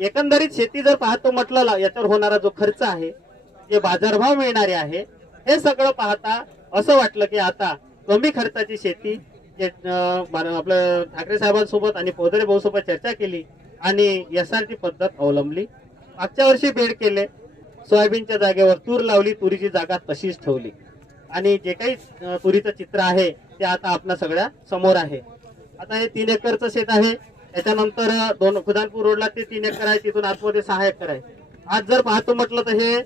एकंदरीत शेती जर पाहतो म्हटलं याच्यावर होणारा जो खर्च आहे, जे बाजारभाव मिळणारे आहे, हे सगळं पाहता असं वाटलं की आता कमी खर्चाची शेती आपलं ठाकरे साहेबांसोबत आणि पोदरे भाऊ सोबत चर्चा केली आणि SRT पद्धत अवलंबली. मागच्या वर्षी बेड केले, सोयाबीनच्या जागेवर तूर लावली, तुरीची जागा तशीच ठेवली आणि जे काही तुरीचं चित्र आहे ते आता आपल्या सगळ्या समोर आहे. आता हे 3 एकरचं शेत आहे, त्याच्यानंतर खुदानपूर रोडला ते 3 एकर आहे, तिथून आतमध्ये 6 एकर आहे. आज जर पाहतो म्हटलं तर हे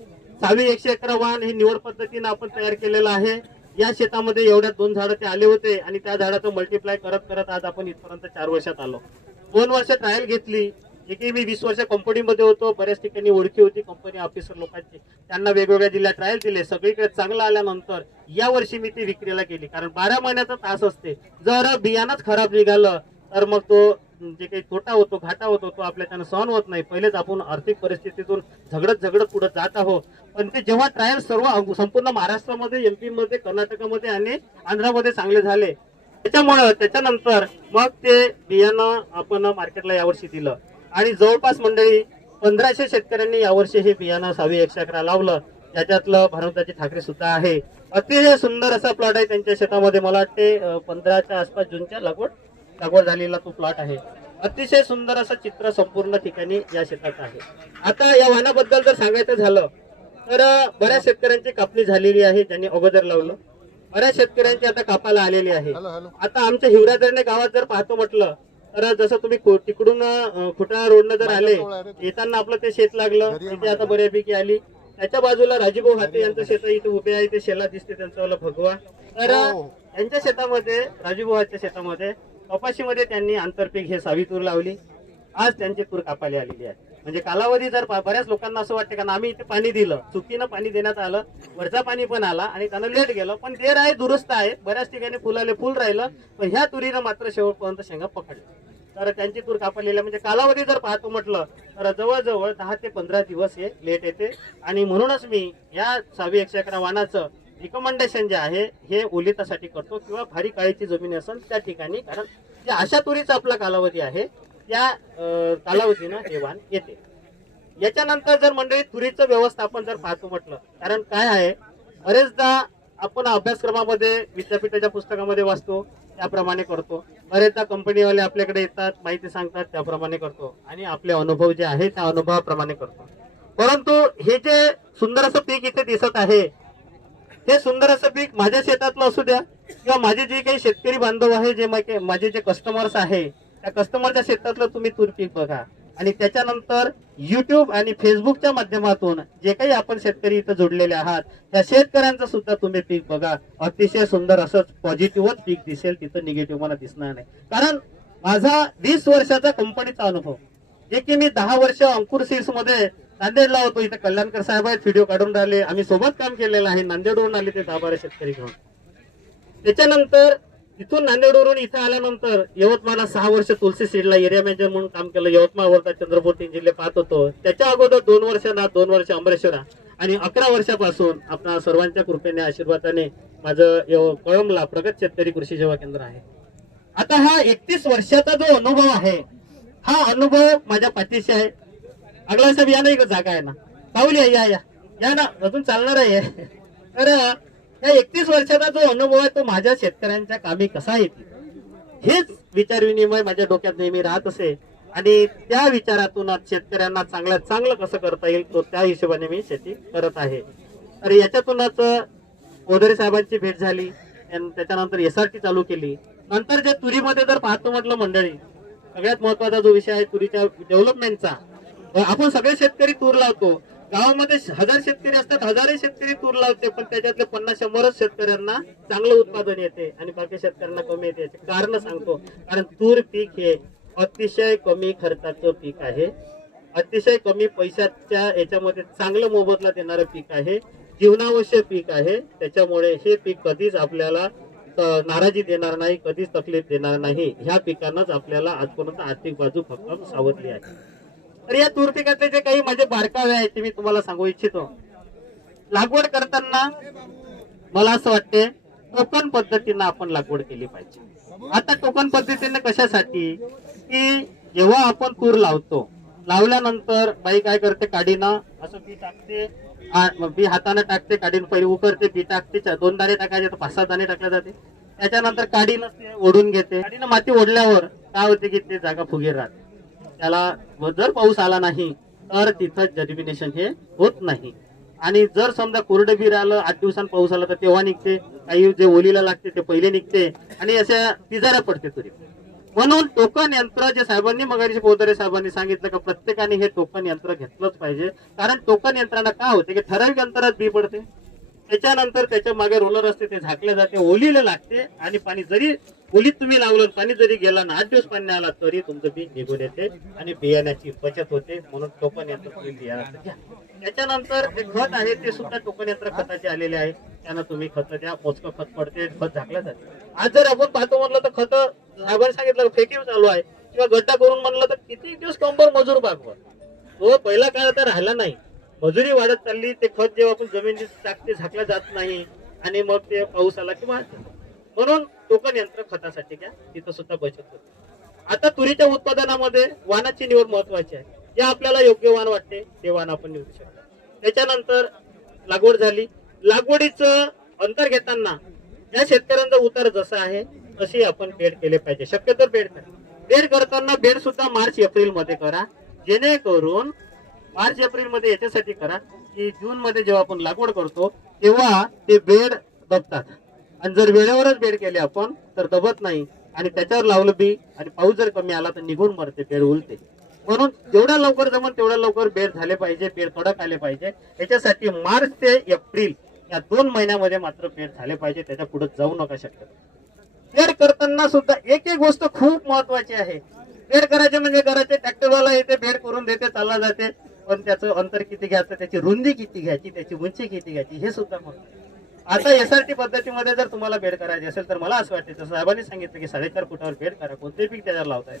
100 एकर वाहन हे निवड पद्धतीने आपण तयार केलेलं आहे. या शेतामध्ये एवढ्या 2 झाडं ते आले होते आणि त्या झाडाचं मल्टिप्लाय करत करत आज आपण इथपर्यंत 4 वर्षात आलो. 2 वर्ष ट्रायल घेतली. जे की मी 20 वर्ष कंपनीमध्ये होतो, बऱ्याच ठिकाणी ओळखी होती कंपनी ऑफिसर लोकांची, त्यांना वेगवेगळ्या जिल्ह्यात ट्रायल दिले, सगळीकडे चांगलं आल्यानंतर या वर्षी मी ती विक्रीला केली. कारण 12 महिन्याचा तास असते, जर बियाणंच खराब निघालं तर मग तो जे काही तोटा होतो, घाटा होतो, तो आपल्याच्यानं सहन होत नाही. पहिलेच आपण आर्थिक परिस्थितीतून झगडत पुढे जात आहोत. पण ते जेव्हा ट्रायल सर्व संपूर्ण महाराष्ट्रामध्ये, MP मध्ये, कर्नाटकामध्ये आणि आंध्रामध्ये चांगले झाले, त्याच्यानंतर मग ते बियाणं आपण मार्केटला यावर्षी दिलं आणि जवळपास मंडळी 1500 शेतकऱ्यांनी यावर्षी हे बियाणं 111 एकर लावलं. त्याच्यातलं भारताची ठाकरे सुद्धा आहे. अतिशय सुंदर असा प्लॉट आहे त्यांच्या शेतामध्ये. मला वाटते 15च्या आसपास जूनच्या लागवड झालेला तो प्लॉट आहे. अतिशय सुंदर असं चित्र संपूर्ण ठिकाणी या शेतात आहे. आता या वाहनाबद्दल जर सांगायचं झालं तर बऱ्याच शेतकऱ्यांची कापणी झालेली आहे, ज्यांनी अगोदर लावलं. बऱ्याच शेतकऱ्यांची आता कापाला आलेली आहे. आता आमच्या हिवरादरणे गावात जर पाहतो म्हटलं तर जसं तुम्ही तिकडून खुटाळा रोडनं जर आले, येताना आपलं ते शेत लागलं, तिथे आता बऱ्यापैकी आली. त्याच्या बाजूला राजीभाऊ हाते यांचं शेत इथे उभे आहे, ते शेला दिसते त्यांचं वाला भगवा. तर यांच्या शेतामध्ये, राजीभाऊ हातेच्या शेतामध्ये कपाशीमध्ये त्यांनी आंतरपीक हे सावी तूर लावली. आज त्यांची तूर कापायला आलेली आहे. म्हणजे कालावधी जर बऱ्याच लोकांना असं वाटतं का आम्ही इथे पाणी दिलं, चुकीनं पाणी देण्यात आलं, वरचा पाणी पण आला आणि त्यानं लेट गेलं, पण देर आहे दुरुस्त आहे. बऱ्याच ठिकाणी फुलाले फुल राहिलं, पण ह्या तुरीनं मात्र शेवटपर्यंत शेंगा पकडल्या. तर त्यांची तूर कापलेली, म्हणजे कालावधी जर पाहतो म्हटलं तर जवळजवळ 10 ते 15 दिवस हे लेट येते. आणि म्हणूनच मी या 111 एकर वाहनाचं रिकमेंडेशन जे आहे हे ओलितासाठी करतो किंवा भारी काळीची जमीन असेल त्या ठिकाणी, कारण जे अशा तुरीचा आपला कालावधी आहे त्या कालावधीनं हे वाहन येते. याच्यानंतर जर मंडळी तुरीचं व्यवस्थापन जर पाहतो म्हटलं, कारण काय आहे, बरेचदा आपण अभ्यासक्रमामध्ये विद्यापीठाच्या पुस्तकामध्ये वाचतो त्याप्रमाणे करतो, बरेचदा कंपनीवाले आपल्याकडे येतात, माहिती सांगतात त्याप्रमाणे करतो आणि आपले अनुभव जे आहे त्या अनुभवाप्रमाणे करतो. परंतु हे जे सुंदर असं पीक इथे दिसत आहे, हे सुंदर असं पीक माझ्या शेतातलं असू द्या किंवा माझे जे काही शेतकरी बांधव आहे, जे माझे जे कस्टमर्स आहे, त्या कस्टमरच्या शेतातलं तुम्ही तूर पीक बघा आणि त्याच्यानंतर YouTube आणि फेसबुकच्या माध्यमातून जे काही आपण शेतकरी इथं जोडलेले आहात त्या शेतकऱ्यांचं सुद्धा तुम्ही पीक बघा. अतिशय सुंदर असं पॉझिटिव्हच पीक दिसेल, तिथं निगेटिव्ह मला दिसणार नाही. कारण माझा 20 वर्षाचा कंपनीचा अनुभव, जे की मी 10 वर्ष अंकुर सीड्स मध्ये नांदेडला होतो. इथे कल्याणकर साहेब आहेत, व्हिडिओ काढून राहिले, आम्ही सोबत काम केलेलं आहे. नांदेडवरून आले ते 10-12 शेतकरी घेऊन. त्याच्यानंतर तिथून नांदेडवरून इथे आल्यानंतर यवतमाळला 6 वर्ष तुलसी सीडला एरिया मॅनेजर म्हणून काम केलं. यवतमाळ वर्धा चंद्रपूर 3 जिल्हे पाहत होतो. त्याच्या अगोदर 2 वर्ष अंबरेश्वरा आणि 11 वर्षापासून आपल्या सर्वांच्या कृपेने आशीर्वादाने माझं कळंबला प्रगत शेतकरी कृषी सेवा केंद्र आहे. आता हा 31 वर्षाचा जो अनुभव आहे, हा अनुभव माझ्या पाठीशी आहे. अगला साहेब या नाही जागा आहे ना, पाहुली या ना, अजून चालणार आहे. तर या 31 वर्षाचा जो अनुभव आहे तो माझ्या शेतकऱ्यांच्या कामी कसा येते, हेच विचार विनिमय माझ्या डोक्यात नेहमी राहत असे आणि त्या विचारातून शेतकऱ्यांना चांगल्यात चांगलं कसं करता येईल तो त्या हिशोबाने मी शेती करत आहे. तर याच्यातूनच पोदरे साहेबांची भेट झाली, त्याच्यानंतर SRT चालू केली. नंतर जे तुरीमध्ये जर पाहतो म्हटलं मंडळी, सगळ्यात महत्वाचा जो विषय आहे तुरीच्या डेव्हलपमेंटचा. आपण सगळे शेतकरी तूर लावतो, गावामध्ये 1000 शेतकरी असतात, 1000 शेतकरी तूर लावते, पण त्याच्यातले 50-100 शेतकऱ्यांना चांगलं उत्पादन येते आणि बाकी शेतकऱ्यांना कमी येते. याचे कारण सांगतो, कारण तूर पीक हे अतिशय कमी खर्चाचं पीक आहे, अतिशय कमी पैशाच्या याच्यामध्ये चांगलं मोबदला देणारं पीक आहे, जीवनावश्यक पीक आहे. त्याच्यामुळे हे पीक कधीच आपल्याला नाराजी देणार नाही, कधीच तकलीफ देणार नाही. ह्या पिकांनाच आपल्याला आजपर्यंत आर्थिक बाजू भक्कम सावरली आहे. तर या तूर पिकातले जे काही माझे बारकावे आहेत ते मी तुम्हाला सांगू इच्छितो. लागवड करताना मला असं वाटते टोकन पद्धतीनं आपण लागवड केली पाहिजे. आता टोकन पद्धतीने कशासाठी, की जेव्हा आपण तूर लावतो लावल्यानंतर बाई काय करते, काडीनं असं बी टाकते, बी हाताने टाकते, काडीनं पहिले उकरते, बी टाकते, 2 दाणे टाकायचे तर 5-6 दाणे टाकले जाते. त्याच्यानंतर काडीनं ते ओढून घेते. काडीनं माती ओढल्यावर काय होते की ते जागा फुगीर राहते. त्याला जर पाऊस आला नाही तर तिथं जर्मिनेशन हे होत नाही. आणि जर समजा कोरडं बी राहिलं, 8 दिवसांनी पाऊस आला तर तेव्हा निघते. काही जे ओलीला लागते ते पहिले निघते आणि अशा पिजाऱ्या पडते तुरी. म्हणून टोकन यंत्र जे साहेबांनी मगाशी पोतरे साहेबांनी सांगितलं की प्रत्येकाने हे टोकन यंत्र घेतलंच पाहिजे. कारण टोकन यंत्राला काय होते की ठराविक अंतरात बी पडते, त्याच्यानंतर त्याच्या मागे रोलर असते, ते झाकले जाते, ओलीला लागते आणि पाणी जरी ओलीत तुम्ही लावलं, पाणी जरी गेला ना, 8 दिवस पाणी आला तरी तुमचं बी निघून येते आणि बियाण्याची बचत होते. म्हणून टोकन यंत्र तुम्ही बियाणं घ्या. त्याच्यानंतर जे खत आहे ते सुद्धा टोकन यंत्र खताचे आलेले आहे. त्यानं तुम्ही खत द्या, मोजकं खत पडते, खत झाकलं जाते. आज जर आपण पाहतो म्हणलं तर खत साहेबांनी सांगितलं फेकीव चालू आहे किंवा गड्डा करून म्हणलं तर किती दिवस कंबर मजूर भागवर तो पहिला काळ तर राहिला नाही. मजुरी वाढत चालली. ते खत जेव्हा आपण जमिनीत टाकते झाकलं जात नाही आणि मग ते पाऊस आला की वाहते. म्हणून टोकन यंत्र खतासाठी घ्या, तिथं सुद्धा बचत होते. आता तुरीच्या उत्पादनामध्ये वाणाची निवड महत्वाची आहे. जे आपल्याला योग्य वाण वाटते ते वाण आपण निवडू शकतो. त्याच्यानंतर लागवड झाली. लागवडीचं अंतर घेताना या शेतकऱ्यांचा उतार जसा आहे तशी आपण बेड केले पाहिजे. शक्यतो बेड करा. बेड करताना बेड सुद्धा मार्च एप्रिल मध्ये करा, जेणेकरून मार्च एप्रिल मध्ये याच्यासाठी करा की जून मध्ये जेव्हा आपण लागवड करतो तेव्हा ते बेड दबतात. आणि जर वेळेवरच बेड केले आपण तर दबत नाही आणि त्याच्यावर लावलं बी आणि पाऊस जर कमी आला तर निघून मरते, बेड उलते. म्हणून जेवढ्या लवकर जमन तेवढ्या लवकर बेड झाले पाहिजे, बेड कडक आले पाहिजे. याच्यासाठी मार्च ते एप्रिल या 2 महिन्यामध्ये मात्र बेड झाले पाहिजे. त्याच्या पुढे जाऊ नका. शक्यतो बेड करताना सुद्धा एक एक गोष्ट खूप महत्वाची आहे. बेड करायचे म्हणजे करायचे, ट्रॅक्टरवाला येते बेड करून देते, चालला जाते, पण त्याचं अंतर किती घ्यायचं, त्याची रुंदी किती घ्यायची, त्याची उंची किती घ्यायची हे सुद्धा महत्वाचं. आता एसआरटी पद्धतीमध्ये जर तुम्हाला बेड करायचे असेल तर मला असं वाटतं, जसं साहेबांनी सांगितलं की 4.5 फुटावर बेड करा, कोणतेही पीक त्याच्यावर लावताय.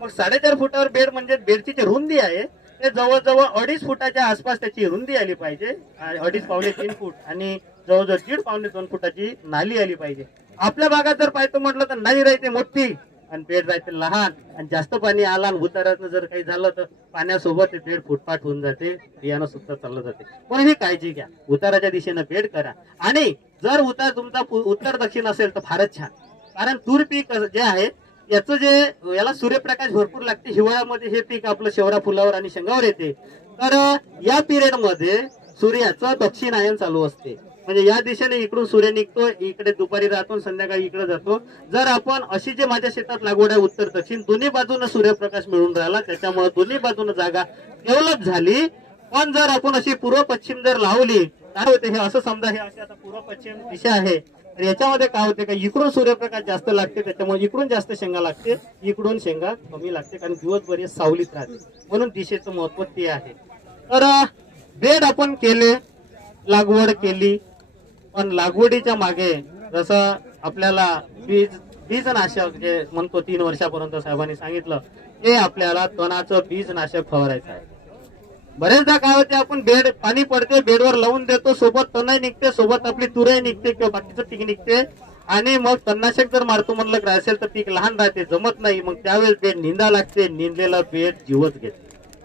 मग 4.5 फुटावर बेड म्हणजे बेडची जी रुंदी आहे ते जवळजवळ 2.5 फुटाच्या आसपास त्याची रुंदी आली पाहिजे. 2.5 पावणे 3 फूट आणि जवळजवळ 1.5 पावणे 2 फुटाची नाली आली पाहिजे. आपल्या भागात जर पाहायचं म्हटलं तर नाली राहते मोठी आणि बेड राहते लहान, आणि जास्त पाणी आला आणि उतारानं जर काही झालं तर पाण्यासोबत ते बेड फुटपाट होऊन जाते, बियाणं सुद्धा चाललं जाते. म्हणून ही काळजी घ्या. उताराच्या दिशेनं बेड करा. आणि जर उतार तुमचा उत्तर दक्षिण असेल तर फारच छान. कारण तूर पीक जे आहे याचं जे याला सूर्यप्रकाश भरपूर लागते. हिवाळ्यामध्ये हे पीक आपलं शेवरा फुलावर आणि शेंगावर येते. तर या पिरियड मध्ये सूर्याचं दक्षिणायन चालू असते. म्हणजे या दिशेने इकडून सूर्य निघतो, इकडे दुपारी राहतो, संध्याकाळी इकडे जातो. जर आपण अशी जे माझ्या शेतात लागवड आहे उत्तर दक्षिण दोन्ही बाजूने सूर्यप्रकाश मिळून राहिला, त्याच्यामुळे दोन्ही बाजूने जागा डेव्हलप झाली. पण जर आपण अशी पूर्व पश्चिम जर लावली काय होते, हे असं समजा हे अशी आता पूर्व पश्चिम दिशा आहे, तर याच्यामध्ये काय होते का इकडून सूर्यप्रकाश जास्त लागते, त्याच्यामुळे इकडून जास्त शेंगा लागते, इकडून शेंगा कमी लागते, कारण दिवसभर सावलीत राहते. म्हणून दिशेचं महत्व ते आहे. तर बेड आपण केले, लागवड केली, पण लागवडीच्या मागे जसं आपल्याला बीजनाशक जे म्हणतो 3 वर्षापर्यंत साहेबांनी सांगितलं, ते आपल्याला तणाचं बीजनाशक फवारायचं आहे. बरेचदा काय होते, आपण बेड पाणी पडते, बेडवर लावून देतो, सोबत तणही निघते, सोबत आपली तुरही निघते किंवा बाकीचं पीक निघते, आणि मग तणनाशक जर मारतो म्हणलं असेल तर पीक लहान राहते, जमत नाही. मग त्यावेळेस बेड निंदा लागते, निंदलेला बेड जीवच घेते,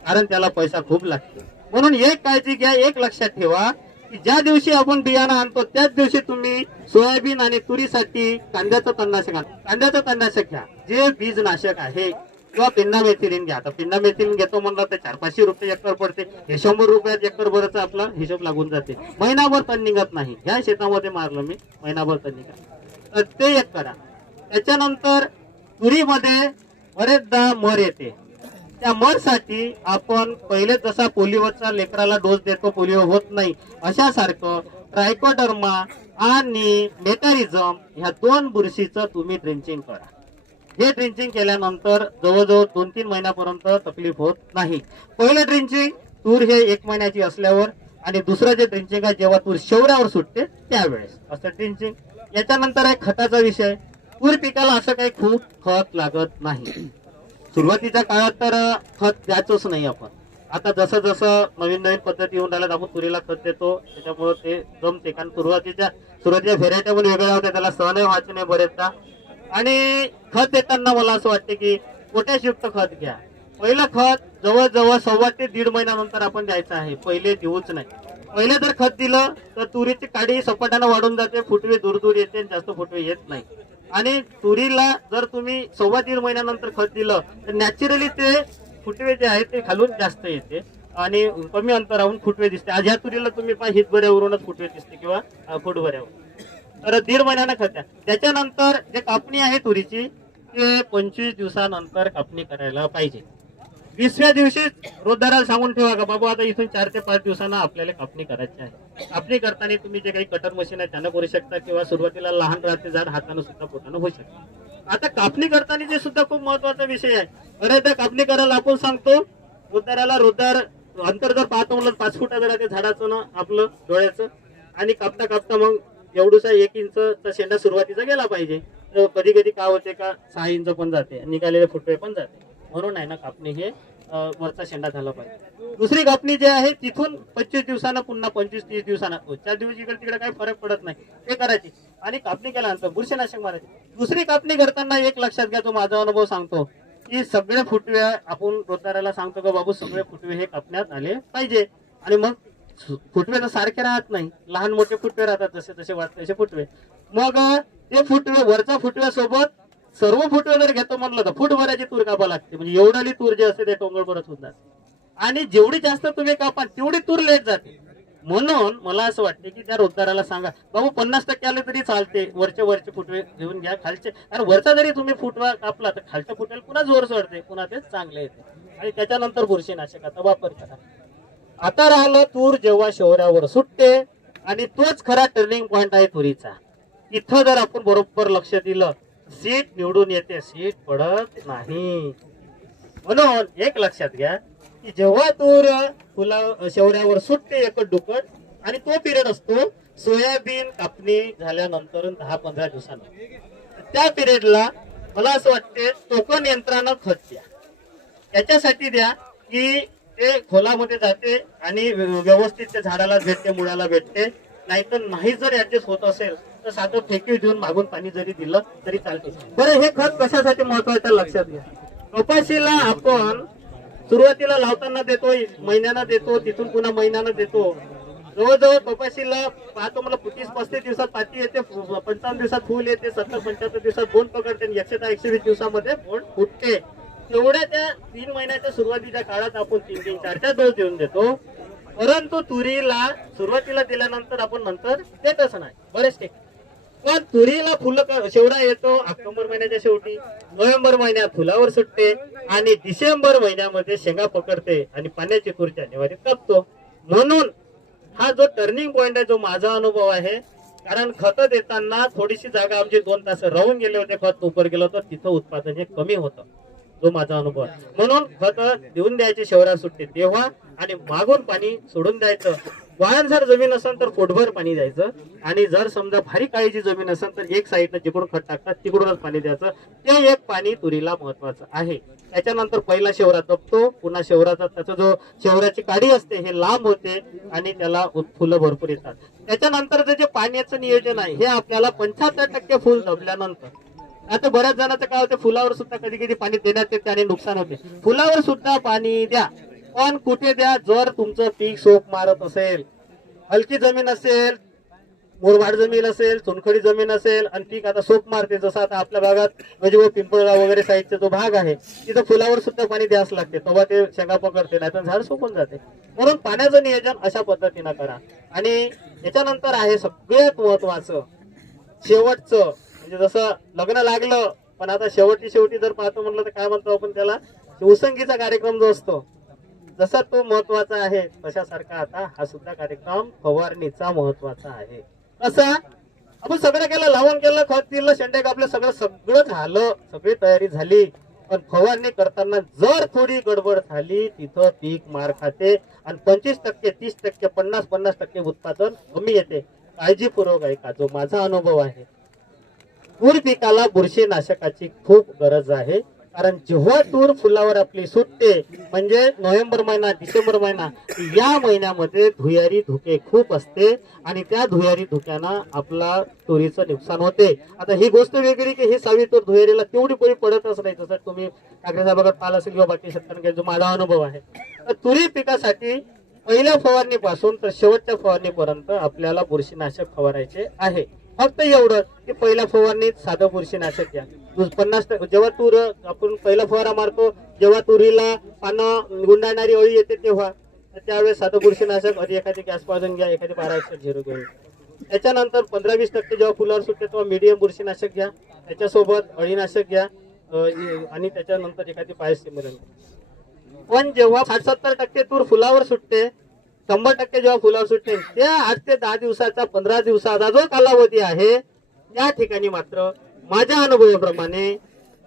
कारण त्याला पैसा खूप लागतो. म्हणून एक काळजी घ्या, एक लक्षात ठेवा की ज्या दिवशी आपण बियाणं आणतो त्याच दिवशी तुम्ही सोयाबीन आणि तुरीसाठी कांद्याचं तणनाशक घ्या, जे बीजनाशक आहे, किंवा पिंडामेथिलीन घ्या. आता पिंडामेथिलीन घेतो म्हणलं तर 400-500 रुपये एकर पडते. हे 100 रुपयात एकर भरचा आपला हिशोब लागून जाते. महिनाभर तण निघत नाही. ह्या शेतामध्ये मारलं मी, महिनाभर तण निघत, तर ते एक करा. त्याच्यानंतर तुरीमध्ये बरेचदा मर येते. त्या मरसाठी आपण पहिले जसा पोलिओचा लेकराला डोस देतो, पोलिओ होत नाही, अशासारखं ट्रायकोडर्मा आणि मेटॅरिझम ह्या 2 बुरशीचं तुम्ही ड्रिंचिंग करा. हे ड्रिंचिंग केल्यानंतर जवळजवळ 2-3 महिन्यापर्यंत तकलीफ होत नाही. पहिलं ड्रिंचिंग तूर हे 1 महिन्याची असल्यावर, आणि दुसरं जे ड्रिंचिंग आहे जेव्हा तूर शेवऱ्यावर सुटते त्यावेळेस असं ड्रिंचिंग. याच्यानंतर आहे खताचा विषय. तूर पिकाला असं काही खूप खत लागत नाही. सुरुवातीच्या काळात तर खत द्यायचंच नाही आपण. आता जसं जसं नवीन नवीन पद्धती येऊन राहिल्यात आपण तुरीला खत देतो, त्याच्यामुळे ते जमते. कारण सुरुवातीच्या व्हेरायट्या पण वेगळ्या होत्या, त्याला सहनही व्हायचं नाही बरेचदा. आणि खत देताना मला असं वाटते की पोटॅशयुक्त खत घ्या. पहिलं खत जवळजवळ 1.25 ते 1.5 महिन्यानंतर आपण द्यायचं आहे, पहिले देऊच नाही. पहिले जर खत दिलं तर तुरीची काडी सपाट्यानं वाढून जाते, फुटवे दूर दूर येते आणि जास्त फुटवे येत नाही. आणि तुरीला जर तुम्ही 1.25 महिन्यानंतर खत दिलं तर नॅचरली ते फुटवे जे आहेत ते खालून जास्त येते आणि कमी अंतरावरून फुटवे दिसते. आज ह्या तुरीला तुम्ही पहा हितभऱ्यावरूनच फुटवे दिसते किंवा फुटभऱ्यावर. तर 1.5 महिन्यानं खत द्या. त्याच्यानंतर जे कापणी आहे तुरीची ते 25 दिवसानंतर कापणी करायला पाहिजे. 20व्या दिवशी रोजदाराला सांगून ठेवा का बाबा आता इथून 4 ते 5 दिवसांना आपल्याला कापणी करायची आहे. कापणी करताना तुम्ही जे काही कटर मशीन आहे त्यानं करू शकता किंवा सुरुवातीला लहान राहते झाड हातानं सुद्धा पोटानं होऊ शकतं. आता कापणी करताना जे सुद्धा खूप महत्वाचा विषय आहे. बऱ्याचदा कापणी करायला आपण सांगतो रोजदाराला, रोजदार अंतर जर पाहतो म्हणलं 5 फुटाचं राहते झाडाचं ना आपलं डोळ्याचं, आणि कापता कापता मग एवढूसा 1 इंचचा शेंडा सुरुवातीचा गेला पाहिजे. कधी कधी काय होते का 6 इंच पण जाते, निघालेले फुटवे पण जाते. म्हणून आहे ना कापणी हे वरचा शेंडा झाला पाहिजे. दुसरी कापणी जी आहे तिथून 25 दिवसानं पुन्हा 25-30 दिवसानं 4 दिवस इकडे तिकडे काही फरक पडत नाही ते करायची. आणि कापणी केल्यानंतर बुरशीनाशक मारायचे. दुसरी कापणी करताना एक लक्षात घ्या, तो माझा अनुभव सांगतो की सगळे फुटवे आपण रोजदाराला सांगतो का बाबू सगळे फुटवे हे कापण्यात आले पाहिजे. आणि मग फुटवे तर सारखे राहत नाही, लहान मोठे फुटवे राहतात, जसे जसे वाटते तसे फुटवे. मग ते फुटवे वरचा फुटव्यासोबत सर्व फुटवे जर घेतो म्हणलं तर फुटभराची तूर कापा लागते. म्हणजे एवढाली तूर जे असते ते टोंगळभरच होत जाते. आणि जेवढी जास्त तुम्ही कापा तेवढी तूर लेट जाते. म्हणून मला असं वाटते की त्या रोजदाराला सांगा बाबू 50% आले तरी चालते, वरचे फुटवे घेऊन घ्या खालचे. कारण वरचा जरी तुम्ही फुटवा कापला तर खालच्या फुटव्याला पुन्हा जोर चढते, पुन्हा तेच चांगले येते. आणि त्याच्यानंतर बुरशीनाशकाचा वापर करा. आता राहिलं तूर जेव्हा शहरावर सुटते, आणि तोच खरा टर्निंग पॉइंट आहे तुरीचा. इथं जर आपण बरोबर लक्ष दिलं सीट निवडून येते, सीट पडत नाही. म्हणून एक लक्षात घ्या की जेव्हा तूर फुला शेवऱ्यावर सुटते एकच दुकट, आणि तो पिरियड असतो सोयाबीन कापणी झाल्यानंतर 10-15 दिवसांनी, त्या पिरियडला मला असं वाटते टोकन यंत्रानं खत द्या. त्याच्यासाठी द्या की ते खोलामध्ये जाते आणि व्यवस्थित त्या झाडाला भेटते, मुळाला भेटते. नाहीतर नाही जर ऍडजस्ट होत असेल तर साधं फेकीव देऊन मागून पाणी जरी दिलं तरी चालते. बरं, हे खत कशासाठी महत्वाचं लक्षात घ्या. कपाशीला आपण सुरुवातीला लावताना देतो, महिन्यानं देतो, तिथून पुन्हा महिन्यानं देतो. जवळजवळ कपाशीला पाहतो मला 30-35 दिवसात पाती येते, 55 दिवसात फुल येते, 70-75 दिवसात बोंड पकडते, 110-120 दिवसामध्ये बोंड फुटते. तेवढ्या त्या 3 महिन्याच्या सुरुवातीच्या काळात आपण 3-3, 4-4 डोस देऊन देतो. परंतु तुरीला सुरुवातीला दिल्यानंतर आपण नंतर देतच नाही बरेच ठीक. पण तुरीला फुलं शेवडा येतो ऑक्टोबर महिन्याच्या शेवटी, नोव्हेंबर महिन्यात फुलावर सुटते आणि डिसेंबर महिन्यामध्ये शेंगा पकडते आणि पाण्याची तूर जानेवारीत कापतो. म्हणून हा जो टर्निंग पॉइंट आहे, जो माझा अनुभव आहे, कारण खत देताना थोडीशी जागा आमची 2 तास राहून गेले होते, खत उपर गेलं तर तिथं उत्पादन हे कमी होतं, जो माझा अनुभव आहे. म्हणून खत देऊन द्यायचे शेवरा सुटते तेव्हा, आणि मागून पाणी सोडून द्यायचं. वाहन जर जमीन असेल तर पोटभर पाणी द्यायचं, आणि जर समजा भारी काळीची जमीन असेल तर एक साईडनं जिकडून खत टाकतात तिकडूनच पाणी द्यायचं. ते एक पाणी तुरीला महत्वाचं आहे. त्याच्यानंतर पहिला शेवरा तपतो, पुन्हा शेवराचा त्याचा जो शेवराची काडी असते हे लांब होते आणि त्याला फुलं भरपूर येतात. त्याच्यानंतर जे पाण्याचं नियोजन आहे हे आपल्याला 75% फुल दबल्यानंतर. आता बऱ्याच जणांचं काय होतं, फुलावर सुद्धा कधी कधी पाणी देण्यात येते आणि नुकसान होते. फुलावर सुद्धा पाणी द्या, पण कुठे द्या, जर तुमचं पीक सोक मारत असेल, हलकी जमीन असेल, मुरमाड जमीन असेल, चुनखडी जमीन असेल आणि पीक आता सोक मारते, जसं आता आपल्या भागात म्हणजे पिंपळगाव वगैरे साईडचा जो भाग आहे तिथं फुलावर सुद्धा पाणी द्यास लागते, तेव्हा ते शेंगा पकडते, नाही तर झाड सोकून जाते. म्हणून पाण्याचं नियोजन अशा पद्धतीनं करा. आणि याच्यानंतर आहे सगळ्यात महत्वाचं शेवटचं, म्हणजे जसं लग्न लागलं पण आता शेवटी जर पाहतो म्हणलं तर काय म्हणतो आपण त्याला, उसंगीचा कार्यक्रम जो असतो जसा तो महत्वाचा आहे, तशासारखा आता हा सुद्धा कार्यक्रम फवारणीचा महत्वाचा आहे. कसं आपण सगळं केलं, लावून केलं, खत दिलं, शेंडे कापले, सगळं झालं, सगळी तयारी झाली, पण फवारणी करताना जर थोडी गडबड झाली तिथं पीक मार खाते आणि 25%, 30%, 50% उत्पादन कमी येते. काळजीपूर्वक ऐका, जो माझा अनुभव आहे, तूर पिकाला बुरशीनाशकाची खूप गरज आहे. कारण जेव्हा तूर फुलावर आपली सुटते म्हणजे नोव्हेंबर महिना, डिसेंबर महिना, या महिन्यामध्ये धुयारी धुके खूप असते आणि त्या धुयारी धुक्यानं आपला तुरीचं नुकसान होते. आता ही गोष्ट वेगळी की ही 6वी तूर धुयारीला तेवढी पोळी पडतच नाही, जसं तुम्ही ठाकरे साहेबांकडे पाहिलं असेल किंवा बाकी शेतकऱ्यांकडे जो माझा अनुभव आहे. तर तुरी पिकासाठी पहिल्या फवारणीपासून तर शेवटच्या फवारणीपर्यंत आपल्याला बुरशीनाशक फवारायचे आहे. फक्त एवढं की पहिल्या फवारणीत साधं बुरशीनाशक घ्या. 50% जेव्हा तूर आपण पहिला फवारा मारतो, जेव्हा तुरीला पानं गुंडाळणारी अळी येते तेव्हा, तर त्यावेळेस साधं बुरशीनाशक आधी एखादी गॅस पाजून घ्या, एखादी 12-0 घेऊन. त्याच्यानंतर 15-20% जेव्हा फुलावर सुटते तेव्हा मीडियम बुरशीनाशक घ्या, त्याच्यासोबत अळीनाशक घ्या आणि त्याच्यानंतर एखादी पायस्टिमुलन. पण जेव्हा 60-70% तूर फुलावर सुटते, 100% जेव्हा फुलावर सुटते, त्या 8 ते 10 दिवसाचा 15 दिवसाचा जो कालावधी आहे त्या ठिकाणी मात्र माझ्या अनुभवाप्रमाणे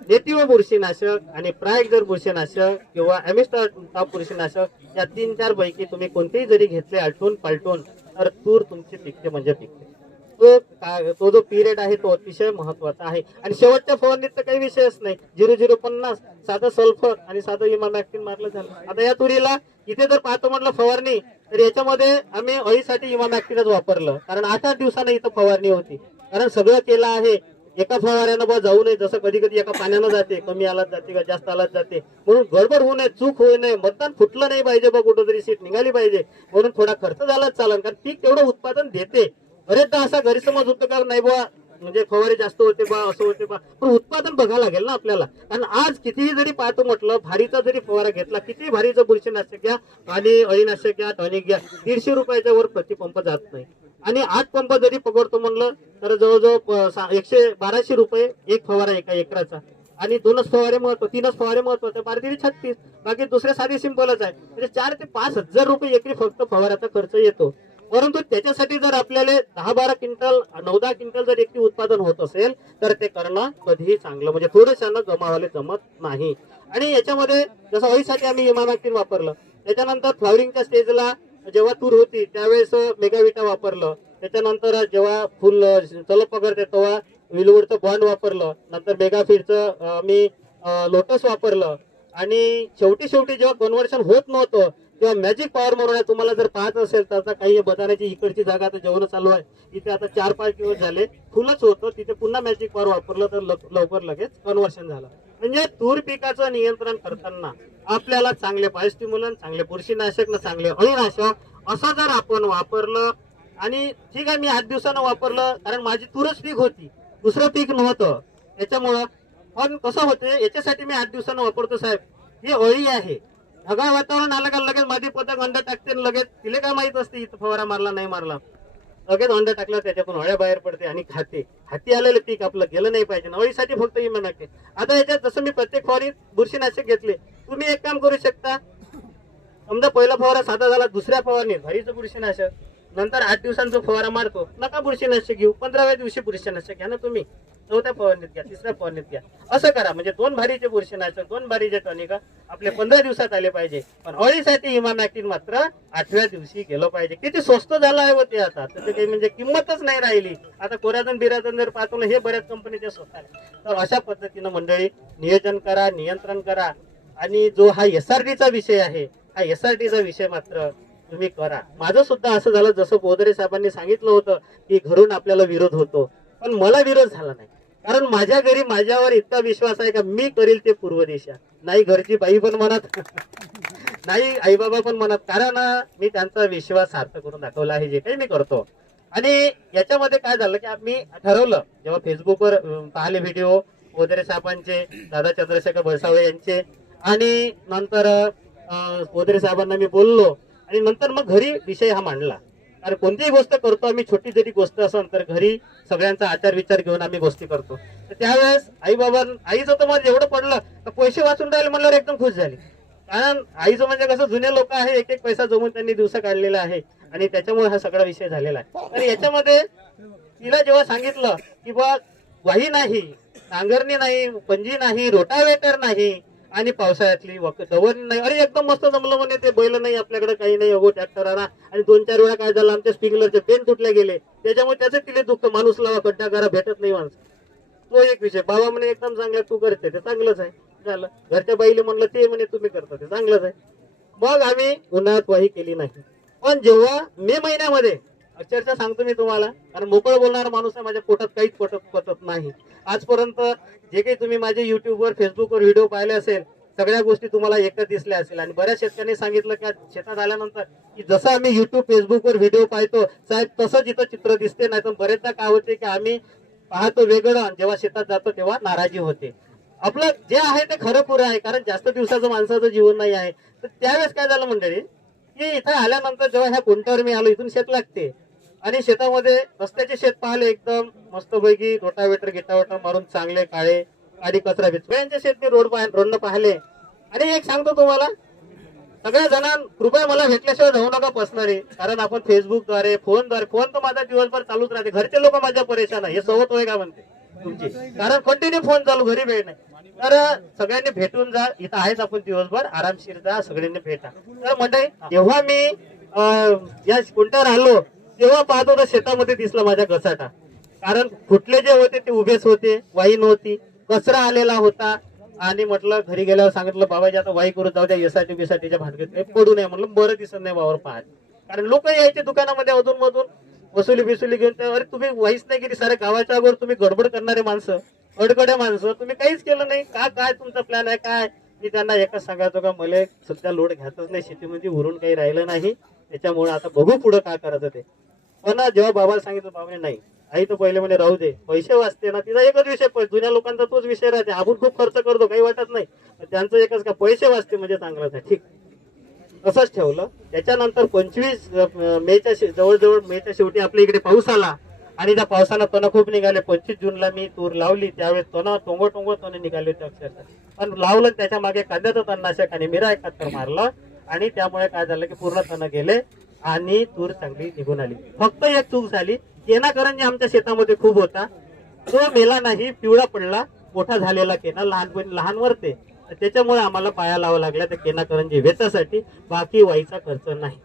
नेटिव्ह बुरशीनाशक आणि प्रायझर बुरशीनाशक किंवा ॲमिस्टर टॉप बुरशीनाशक या 3-4 पैकी तुम्ही कोणतेही जरी घेतले आलटून पालटून, तर तूर तुमची पिकते म्हणजे पिकते. तो जो पिरियड आहे तो अतिशय महत्वाचा आहे. आणि शेवटच्या फवारणीत तर काही विषयच नाही, 0050 साधं सल्फर आणि साधं इमामॅक्टिन मारलं झालं. आता या तुरीला इथे जर पाहतो म्हटलं फवारणी, तर याच्यामध्ये आम्ही अळीसाठी इमामॅक्टिनच वापरलं, कारण 8-8 दिवसानं इथं फवारणी होती. कारण सगळं केलं आहे एका फवाऱ्यानं बा जाऊ नये, जसं कधी कधी एका पाण्यानं जाते, कमी आलाच जाते का जास्त आलाच जाते, म्हणून गडबड होऊ नये, चूक होऊ नये, मतदान फुटलं नाही पाहिजे बा, कुठं तरी सीट निघाली पाहिजे, म्हणून थोडा खर्च झालाच चालेल, कारण पीक तेवढं उत्पादन देते. बरेचदा असा गैरसमज होतो का नाही बा म्हणजे फवारे जास्त होते बा, असं होते बा, पण उत्पादन बघायला लागेल ना आपल्याला. कारण आज कितीही जरी पाहतो म्हटलं, भारीचा जरी फवारा घेतला, किती भारीचं बुरशीनाशक घ्या आणि अळीनाशक घ्या, टॉनिक घ्या, 150 रुपयाच्या वर प्रतिपंप जात नाही. आणि 8 पंप जरी पकडतो म्हणलं तर जवळजवळ 100-1200 रुपये एक फवारा एका एकराचा. आणि 2च फवारे महत्व, 3च फवारे महत्वाचे, बारदिरी 36, बाकी दुसरे साधी सिंपलच आहे. म्हणजे 4 ते 5 हजार रुपये एकरी फक्त फवाऱ्याचा खर्च येतो. परंतु त्याच्यासाठी जर आपल्याला 10-12 क्विंटल 9-10 क्विंटल जर एकरी उत्पादन होत असेल तर ते करणं कधीही चांगलं, म्हणजे थोडंसं जमावाले जमत नाही. आणि याच्यामध्ये जसं अळीसाठी आम्ही इमामॅक्टिन वापरलं, त्याच्यानंतर फ्लॉवरिंगच्या स्टेजला जेव्हा तूर होती त्यावेळेस मेगाविटा वापरलं, त्याच्यानंतर जेव्हा फुल चलप पकडते तेव्हा विलवूडचं बॉन्ड वापरलं, नंतर मेगाफीडचं मी लोटस वापरलं. आणि शेवटी जेव्हा कन्व्हर्शन होत नव्हतं तेव्हा मॅजिक पॉवर म्हणून आहे, तुम्हाला जर पाहत असेल तर आता काही बदाण्याची इकडची जागा आता जेवण चालू आहे, इथे आता 4-5 दिवस झाले फुलच होतं, तिथे पुन्हा मॅजिक पॉवर वापरलं तर लवकर लगेच कन्व्हर्शन झालं. म्हणजे तूर पिकाचं नियंत्रण करताना आपल्याला चांगले पायस्टिम्युलन, चांगले बुरशीनाशक ना चांगले अळीनाशक असं जर आपण वापरलं, आणि ठीक आहे मी 8 दिवसानं वापरलं कारण माझी तूरच पीक होती, दुसरं पीक नव्हतं त्याच्यामुळं. पण कसं होते याच्यासाठी मी 8 दिवसानं वापरतो साहेब, ही अळी आहे, ढगाळ वातावरण आलं का लगेच माझी पतंग अंड टाकते, लगेच तिले काय माहित असते इथं फवारा मारला नाही मारला, लगेच अंड टाकलं त्याच्यातून अळ्या बाहेर पडते आणि खाते. हाती आलेलं पीक आपलं गेलं नाही पाहिजे. अळीसाठी फक्त इमामॅक्टिन. आता याच्यात जसं मी प्रत्येक फवारीत बुरशीनाशक घेतले, तुम्ही एक काम करू शकता, समजा पहिला फवारा साधा झाला, दुसऱ्या फवारणीत भारीचं बुरशीनाशक, नंतर 8 दिवसांचा फवारा मारतो, नका बुरशीनाशक घेऊ, 15व्या दिवशी बुरशीनाशक घ्या ना तुम्ही, 4थ्या फवारणीत घ्या, 3ऱ्या फवारणीत घ्या, असं करा. म्हणजे 2 भारीचे बुरशीनाशक, 2 भारीचे टॉनिक आपले 15 दिवसात आले पाहिजे. पण अळीसाठी इमामॅक्टिन मात्र 8व्या दिवशी गेलं पाहिजे. किती स्वस्त झालं आहे होते आता, त्याची काही म्हणजे किंमतच नाही राहिली. आता कोराजन बिराजन जर पाहतो हे बऱ्याच कंपनीचे स्वस्त आहे. तर अशा पद्धतीनं मंडळी नियोजन करा, नियंत्रण करा. आणि जो हा SRDचा विषय आहे, हा SRDचा विषय मात्र तुम्ही करा. माझं सुद्धा असं झालं, जसं बोदरे साहेबांनी सांगितलं होतं की घरून आपल्याला विरोध होतो, पण मला विरोध झाला नाही, कारण माझ्या घरी माझ्यावर इतका विश्वास आहे का मी करील ते पूर्व दिशा. नाही घरची बाई पण म्हणत नाही आई बाबा पण म्हणत, कारण मी त्यांचा विश्वास सार्थ करून दाखवला आहे जे काही मी करतो. आणि याच्यामध्ये काय झालं की आम्ही ठरवलं, जेव्हा फेसबुकवर पाहिले व्हिडिओ बोदरे साहेबांचे, दादा चंद्रशेखर भरसावळे यांचे, आणि नंतर बोदरे साहेबांना मी बोललो, आणि नंतर मग घरी विषय हा मांडला. कारण कोणतीही गोष्ट करतो आम्ही, छोटी जरी गोष्ट असेल तर घरी सगळ्यांचा आचार विचार घेऊन आम्ही गोष्टी करतो. तर त्यावेळेस आईचं तर मला एवढं पडलं तर पैसे वाचून राहिले म्हणल्यावर एकदम खुश झाली. कारण आईचं म्हणजे कसं जुने लोक आहे, एक पैसा जमून त्यांनी दिवस काढलेला आहे, आणि त्याच्यामुळे हा सगळा विषय झालेला आहे. तर याच्यामध्ये तिला जेव्हा सांगितलं की बा वाही नाही, नांगरणी नाही, पंजी नाही, रोटावेटर नाही, आणि पावसाळ्यातली दवण नाही, अरे एकदम मस्त जमलं म्हणे, ते बैल नाही आपल्याकडे, काही नाही, अगो ट्रॅक्टर आणा. आणि 2-4 वेळा काय झालं, आमच्या स्प्रिंकलरचे पेन तुटले गेले, त्याच्यामुळे त्याचं तिले दुःख, माणूस लावा खड्डा करा, भेटत नाही माणूस. तो एक विषय. बाबा म्हणे एकदम चांगला तू करते ते चांगलंच आहे. झालं. घरच्या बाईले म्हणलं ते म्हणे तुम्ही करता ते चांगलंच आहे. मग आम्ही उन्हाळ्यात वाही केली नाही. पण जेव्हा मे महिन्यामध्ये अक्षरशः सांगतो मी तुम्हाला, कारण मोकळं बोलणारा माणूस आहे, माझ्या पोटात काहीच पटत नाही आजपर्यंत. जे काही तुम्ही माझे युट्यूबवर फेसबुकवर व्हिडिओ पाहिले असेल सगळ्या गोष्टी तुम्हाला एकच दिसल्या असेल. आणि बऱ्याच शेतकऱ्यांनी सांगितलं की शेतात आल्यानंतर की जसं आम्ही युट्यूब फेसबुकवर व्हिडिओ पाहतो साहेब तसंच इथं चित्र दिसते. नाही तर बरेचदा काय होते की आम्ही पाहतो वेगळं आणि जेव्हा शेतात जातो तेव्हा नाराजी होते. आपलं जे आहे ते खरं पुरं आहे, कारण जास्त दिवसाचं माणसाचं जीवन नाही आहे. तर त्यावेळेस काय झालं मंडळी की इथं आल्यानंतर जेव्हा ह्या कुंटावर मी आलो, इथून शेत लागते आणि शेतामध्ये रस्त्याचे शेत पाहिले एकदम मस्तपैकी रोटावेटर गिटावेटर मारून चांगले काळे आणि कचरा यांचे शेत मी रोडनं पाहिले. आणि एक सांगतो तुम्हाला, सगळ्या जणां कृपया मला भेटल्याशिवाय जाऊ नका पर्सनली, कारण आपण फेसबुकद्वारे फोन तर माझा दिवसभर चालूच राहते. घरचे लोक माझ्या परेशान आहे, हे सवत होय का म्हणते तुमची, कारण कंटिन्यू फोन चालू, घरी वेळ नाही. तर सगळ्यांनी भेटून जा, इथं आहेच आपण दिवसभर, आरामशीर जा, सगळ्यांनी भेटा. तर मंडळी जेव्हा मी या कुंटावर आलो तेव्हा पाहतो तर शेतामध्ये दिसला माझ्या घसाटा, कारण फुटले जे होते ते उभेच होते, वाई नव्हती, कचरा आलेला होता. आणि म्हटलं घरी गेल्यावर सांगितलं बाबाजी आता वाई करू जाऊ द्या, एसआयटी बिसाटीच्या भानगडीत पडू नये. म्हणलं बरं दिसत नाही वावर पाहत, कारण लोक यायचे दुकानामध्ये अधून मधून वसुली बिसुली घेऊन. अरे तुम्ही वाईच नाही केली, सारे गावाच्या अगोदर तुम्ही गडबड करणारे माणसं, अडगड्या माणसं, तुम्ही काहीच केलं नाही का? काय तुमचा प्लॅन आहे काय? मी त्यांना एकच सांगायचो का मला सध्या लोड घ्यायचंच नाही, शेतीमध्ये उरून काही राहिलं नाही, त्याच्यामुळे आता बघू पुढं काय करायचं ते. पण जेव्हा बाबाला सांगितलं, बाबाने नाही आई तर पहिले म्हणे राहू दे, पैसे वाचते ना, तिचा एकच विषय, जुन्या लोकांचा तोच विषय राहते, आपण खूप खर्च करतो काही वाटत नाही, त्यांचं एकच का पैसे वाचते म्हणजे चांगलंच आहे, ठीक तसंच ठेवलं. त्याच्यानंतर 25 मेच्या जवळजवळ मेच्या शेवटी आपल्या इकडे पाऊस आला आणि त्या पावसाला तण खूप निघाले. 25 जूनला मी तूर लावली, त्यावेळेस टोंगो तण निघाले होते अक्षरशः. पण लावलं त्याच्या मागे कांद्याचं तणनाशक आणि मिरा 71 मारलं आणि त्यामुळे काय झालं की पूर्ण तण गेले आणि तूर चांगली निघून आली. फक्त एक चूक झाली, केनाकरंजी आमच्या शेतामध्ये खूप होता, तो मेला नाही, पिवळा पडला, मोठा झालेला केना लहानपणी लहान वरते, त्याच्यामुळे आम्हाला पाया लावा लागला त्या केनाकरंजी वेचासाठी, बाकी वाईचा खर्च नाही.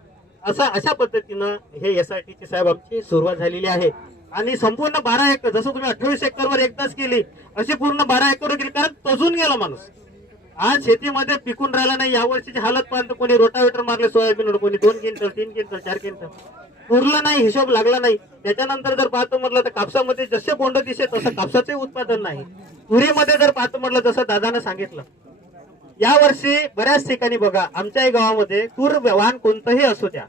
अशा पद्धतीनं हे एसआयटीची साहेब आमची सुरुवात झालेली आहे. आणि संपूर्ण 12 एकर, जसं तुम्ही 28 एकरवर एकदाच केली अशी पूर्ण 12 एकर केली, कारण तजून गेला माणूस. आज शेतीमध्ये पिकून राहिला नाही. यावर्षीची हालत पाहतो, कोणी रोटावेटर मारले सोयाबीनवर, कोणी 2 क्विंटल 3 क्विंटल 4 क्विंटल, उरलं नाही, हिशोब लागला नाही. त्याच्यानंतर जर पाहतो म्हटलं तर कापसामध्ये जसे बोंड दिसे तसं कापसाचे उत्पादन नाही. तुरीमध्ये जर पाहतो म्हटलं जसं दादानं सांगितलं, या वर्षी बऱ्याच ठिकाणी बघा आमच्याही गावामध्ये तूर वाहन कोणतंही असू द्या,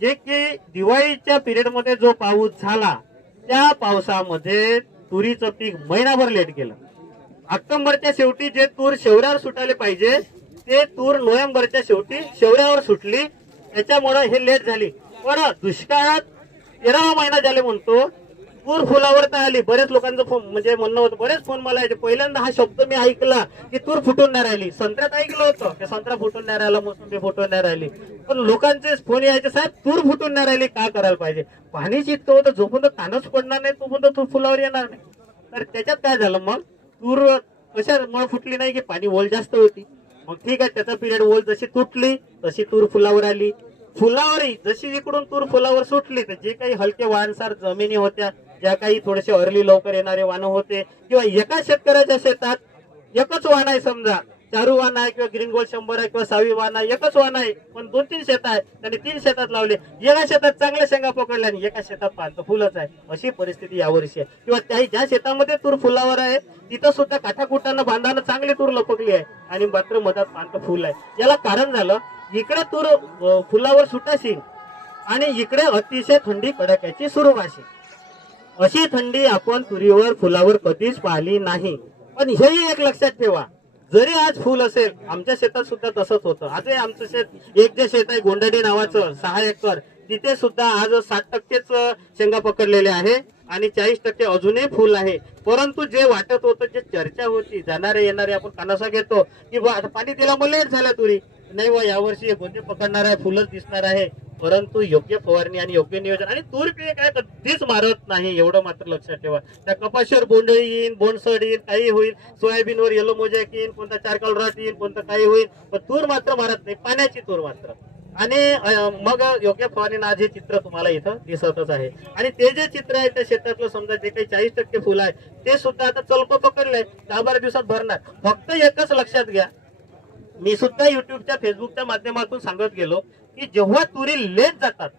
जे की दिवाळीच्या पिरियड मध्ये जो पाऊस झाला त्या पावसामध्ये तुरीचं पीक महिनाभर लेट गेलं. ऑक्टोबरच्या शेवटी जे तूर शेवऱ्यावर सुटायला पाहिजे ते तूर नोव्हेंबरच्या शेवटी शेवऱ्यावर सुटली, त्याच्यामुळे हे लेट झाली. पण दुष्काळात 13वा महिना झाले म्हणतो तूर फुलावर तर आली. बरेच लोकांचं म्हणजे म्हणणं होतं, बरेच फोन मला यायचे, पहिल्यांदा हा शब्द मी ऐकला की तूर फुटून नाही राहिली. संत्र्यात ऐकलं होतं की संत्रा फुटून नाही राहिला, मोसंबी फुटून नाही राहिली, पण लोकांचे फोन यायचे साहेब तूर फुटून नाही राहिली, काय करायला पाहिजे? पाणीच इतकं होतं, जोपर्यंत तानच पडणार नाही तोपर्यंत तूर फुलावर येणार नाही. तर त्याच्यात काय झालं, मग तूर कशामुळे फुटली नाही की पाणी ओल जास्त होती. मग ठीक आहे, त्याचा पिरियड ओल जशी तुटली तशी तूर फुलावर आली. फुलावरही जशी इकडून तूर फुलावर सुटली तर जे काही हलके वाहनसार जमिनी होत्या, ज्या काही थोडेसे अर्ली लवकर येणारे वाहन होते, किंवा एका शेतकऱ्याच्या शेतात एकच वाहन आहे, समजा चारू वाहन आहे किंवा ग्रीन गोल्ड 100 आहे किंवा 6वी वाहन आहे, एकच वाहन आहे पण 2-3 शेत आहे, त्यांनी 3 शेतात लावले. एका शेतात चांगल्या शेंगा पकडल्या आणि एका शेतात पाहतो फुलच आहे. अशी परिस्थिती यावर्षी आहे. किंवा त्याही ज्या शेतामध्ये तूर फुलावर आहे तिथं सुद्धा काठाकुटानं बांधानं चांगली तूर लपकली आहे आणि मात्र मधात पांत फुल आहे. याला कारण झालं, इकडे तूर फुलावर सुटाशी आणि इकडे अतिशय थंडी कडाक्याची सुरुवाशी. अशी थंडी आपण तुरीवर फुलावर कधीच पाहिली नाही. पण हेही एक लक्षात ठेवा, जरी आज फुल असेल, आमच्या शेतात सुद्धा तसंच होतं. आज आमचं शेत, एक जे शेत आहे गोंडडी नावाचं 6 एकर, तिथे सुद्धा आज 60% शेंगा पकडलेले आहे आणि 40% अजूनही फुल आहे. परंतु जे वाटत होतं, जे चर्चा होती, जाणारे येणारे आपण कानासा घेतो की बा आता पाणी दिला मग लेट झाला तुरी, नाही व यावर्षी गोंडे पकडणार आहे, फुलच दिसणार आहे. परंतु योग्य फवारणी आणि योग्य नियोजन आणि तूर पीक काय कधीच मारत नाही, एवढं मात्र लक्षात ठेवा. त्या कपाशीवर बोंड येईन, बोंडसड येईल, काही होईल, सोयाबीनवर येलो मोजॅक येईल, कोणता चारकाल रॉट येईल, कोणतं काही होईल, पण तूर मात्र मारत नाही, पाण्याची तूर मात्र. आणि मग योग्य फवारणीनं आज हे चित्र तुम्हाला इथं दिसतच आहे. आणि ते जे चित्र आहे त्या शेतातलं समजा जे काही 40% फुलं आहे ते सुद्धा आता चलप पकडलंय, 10-12 दिवसात भरणार. फक्त एकच लक्षात घ्या, मी सुद्धा युट्यूबच्या फेसबुकच्या माध्यमातून सांगत गेलो की जेव्हा तुरी लेट जातात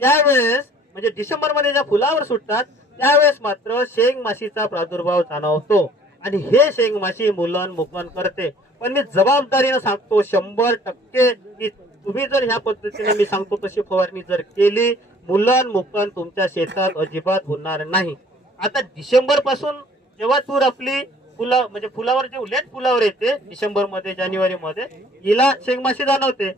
त्यावेळेस म्हणजे डिसेंबर मध्ये ज्या फुलावर सुटतात त्यावेळेस मात्र शेंग माशीचा प्रादुर्भाव जाणवतो आणि हे शेंग माशी मुलन मुकन करते. पण मी जबाबदारीनं सांगतो 100% की तुम्ही जर ह्या पद्धतीने मी सांगतो तशी फवारणी जर केली, मुलन मुकन तुमच्या शेतात अजिबात होणार नाही. आता डिसेंबर पासून जेव्हा तूर आपली फुलं म्हणजे फुलावर जे लेट फुलावर येते डिसेंबर मध्ये जानेवारी मध्ये हिला शेंगमाशी जाणवते.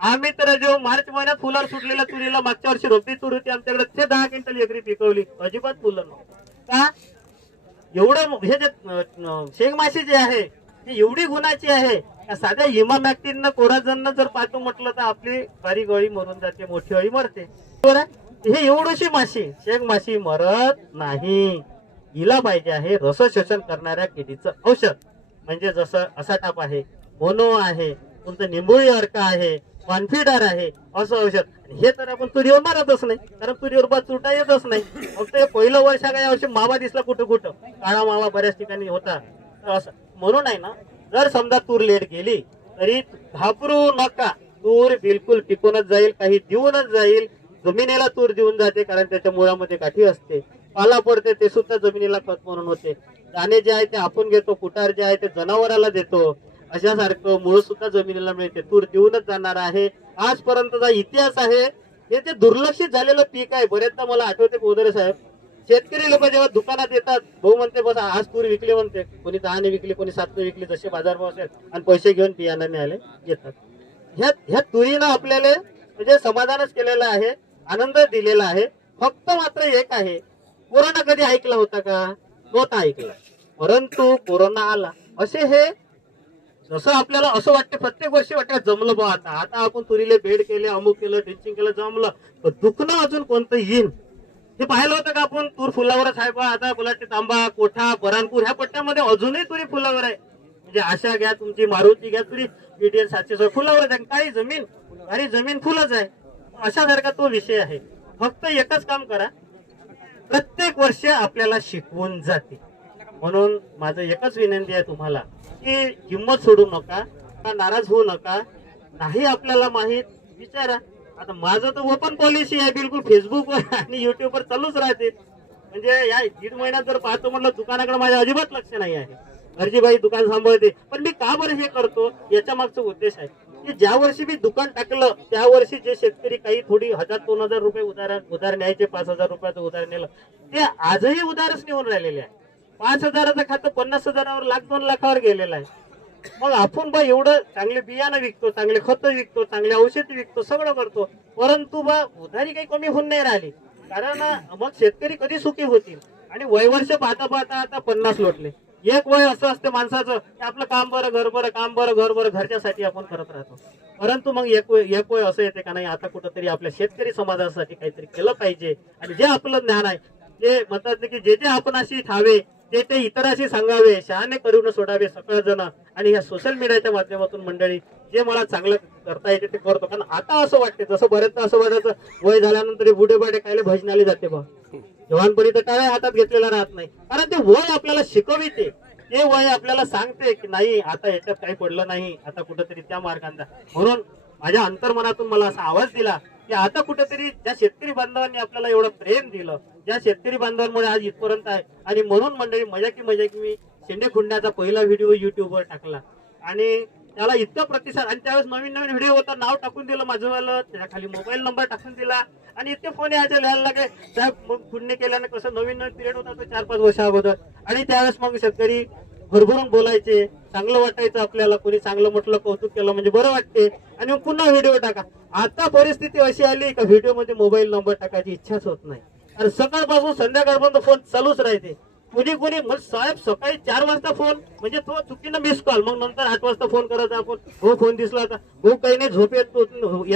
आम्ही तर जेव्हा मार्च महिन्यात फुलावर सुटलेल्या तुरीला मागच्या वर्षी रोपी तूर होती आमच्याकडे ते 10 क्विंटल एकरी पिकवली, अजिबात फुलं नव्हतं. का? एवढं हे जे शेंगमाशी जी आहे ती एवढी गुणाची आहे, साध्या इमामॅक्टिन कोराजन जर पाहतो म्हटलं तर आपली बारीक अळी मरून जाते, मोठी अळी मरते. बरोबर आहे? हे एवढीशी माशी शेंग माशी मरत नाही. हिला पाहिजे आहे रस शोषण करणाऱ्या किडीचं औषध, म्हणजे जसं असाटाप आहे, मोनो आहे, तुमचं निंबोळी अर्क आहे, कॉन्फिडर आहे, असं औषध. हे तर आपण तुरीवर मारतच नाही, कारण तुरीवर बा चुटा येतच नाही. फक्त हे पहिलं वर्ष काय वर्षी मावा दिसला कुठं कुठं, काळा मावा बऱ्याच ठिकाणी होता. तर असं म्हणून आहे ना, जर समजा तूर लेट गेली तरी घाबरू नका. तूर बिलकुल टिकूनच जाईल, काही देऊनच जाईल. जमिनीला तूर देऊन जाते कारण त्याच्या मुळामध्ये गाठी असते, पाला पडते ते सुद्धा जमिनीला खत म्हणून होते. दाणे जे आहे ते आपण घेतो, कुटार जे आहे ते जनावराला देतो, अशासारखं मूळ सुद्धा जमिनीला मिळते. तूर देऊनच जाणार आहे. आजपर्यंतचा इतिहास आहे. हे ते दुर्लक्षित झालेलं पीक आहे. बरेचदा मला आठवते गोदरे साहेब, शेतकरी लोक जेव्हा दुकानात येतात, भाऊ म्हणते बस आज तूर विकली म्हणते, कोणी 10ने विकली, कोणी 7ने विकली, जसे बाजारभाव असेल, आणि पैसे घेऊन बियाणं न्यायला येतात. ह्या तुरीनं आपल्याला म्हणजे समाधानच केलेलं आहे, आनंद दिलेला आहे. फक्त मात्र एक आहे, कोरोना कधी ऐकला होता का? नव्हता ऐकला. परंतु कोरोना आला. असे हे जसं आपल्याला असं वाटतं प्रत्येक वर्षी वाटतं जमलं बा, आता आपण तुरीले बेड केले, अमुक केलं, ड्रिंचिंग केलं, जमलं. पण दुखणं अजून कोणतं येईन हे पाहिलं होतं का आपण? तूर फुलावरच आहे बा. आता बोलाचे तांबा, कोठा, बरानपूर ह्या पट्ट्यामध्ये अजूनही तुरी फुलावर आहे. म्हणजे आशा घ्या, तुमची मारुती घ्या, तुरी BTL 700 फुलावरच आहे. काही जमीन फुलच आहे. अशासारखा तो विषय आहे. फक्त एकच काम करा, प्रत्येक वर्ष आपल्याला शिकवून जाते. म्हणून माझं एकच विनंती आहे तुम्हाला की हिंमत सोडू नका, नाराज होऊ नका. नाही आपल्याला माहित विचारा. आता माझं तर ओपन पॉलिसी आहे, बिलकुल फेसबुकवर आणि युट्यूबवर चालूच राहते. म्हणजे या 1.5 महिन्यात जर पाहतो म्हटलं दुकानाकडे माझ्या अजिबात लक्ष नाही आहे. घरची बाई दुकान सांभाळते. पण मी का बरं हे करतो याच्या मागचा उद्देश आहे की ज्या वर्षी मी दुकान टाकलं त्या वर्षी जे शेतकरी काही थोडी 1000-2000 रुपये उधार न्यायचे, 5000 रुपयाचं उधार नेलं, ते आजही उधारच नेऊन राहिलेले आहे. 5000चं खातं 50,000वर, 1,00,000-2 लाखावर गेलेलं आहे. मग आपण बा एवढं चांगले बियाणं विकतो, चांगले खत विकतो, चांगले औषध विकतो, सगळं करतो, परंतु बा उधारी काही कमी होऊन नाही राहिली. कारण मग शेतकरी कधी सुखी होतील? आणि वयवर्ष पाहता पाहता आता 50 लोटले. एक वय असं असते माणसाचं की आपलं काम बरं, घर बरं, काम बरं, घर बरं, घरच्यासाठी आपण करत राहतो. परंतु मग एक वय असं येते का नाही, आता कुठंतरी आपल्या शेतकरी समाजासाठी काहीतरी केलं पाहिजे. आणि जे आपलं ज्ञान आहे ते म्हणतात की जे आपण अशी ठावे ते इतरांशी सांगावे, शहाणे करून सोडावे सकळ जण. आणि ह्या सोशल मीडियाच्या माध्यमातून मंडळी जे मला चांगलं करता येते ते करतो. कारण आता असं वाटते, जसं बरेचदा असं वाटायचं वय झाल्यानंतर बुढे बाडे कायले भजनाले जाते बा, जवानपणी तर टाळ्या हातात घेतलेला राहत नाही. कारण ते वय आपल्याला शिकविते, ते वय आपल्याला सांगते की नाही आता याच्यात काही पडलं नाही, आता कुठेतरी त्या मार्गाने. म्हणून माझ्या अंतर्मनातून मला असा आवाज दिला की आता कुठेतरी ज्या शेतकरी बांधवांनी आपल्याला एवढं प्रेम दिलं, ज्या शेतकरी बांधवांमुळे आज इथपर्यंत आहे. आणि म्हणून मंडळी मजाकी मी शेंडे खुंड्याचा पहिला व्हिडिओ युट्यूबवर टाकला आणि त्याला इतका प्रतिसाद. आणि त्यावेळेस नवीन व्हिडिओ होता, नाव टाकून दिलं माझंवालं, त्याच्या खाली मोबाईल नंबर टाकून दिला आणि इतके फोन यायचे लिहायला लागे. साहेब मग खुंडणी केल्याने कसं नवीन पिरियड होता तो 4-5 वर्ष अगोदर. आणि त्यावेळेस मग शेतकरी भरभरून बोलायचे, चांगलं वाटायचं आपल्याला. कोणी चांगलं म्हटलं, कौतुक केलं म्हणजे बरं वाटते. आणि मग पुन्हा व्हिडिओ टाका. आता परिस्थिती अशी आली का व्हिडिओ मध्ये मोबाईल नंबर टाकायची इच्छाच होत नाही. आणि सकाळपासून संध्याकाळपर्यंत फोन चालूच राहते. कोणी साहेब सकाळी 4 वाजता फोन म्हणजे तो चुकीनं मिस कॉल, मग नंतर 8 वाजता फोन करायचा आपण. हो फोन दिसला होता, हो काही नाही, झोप येत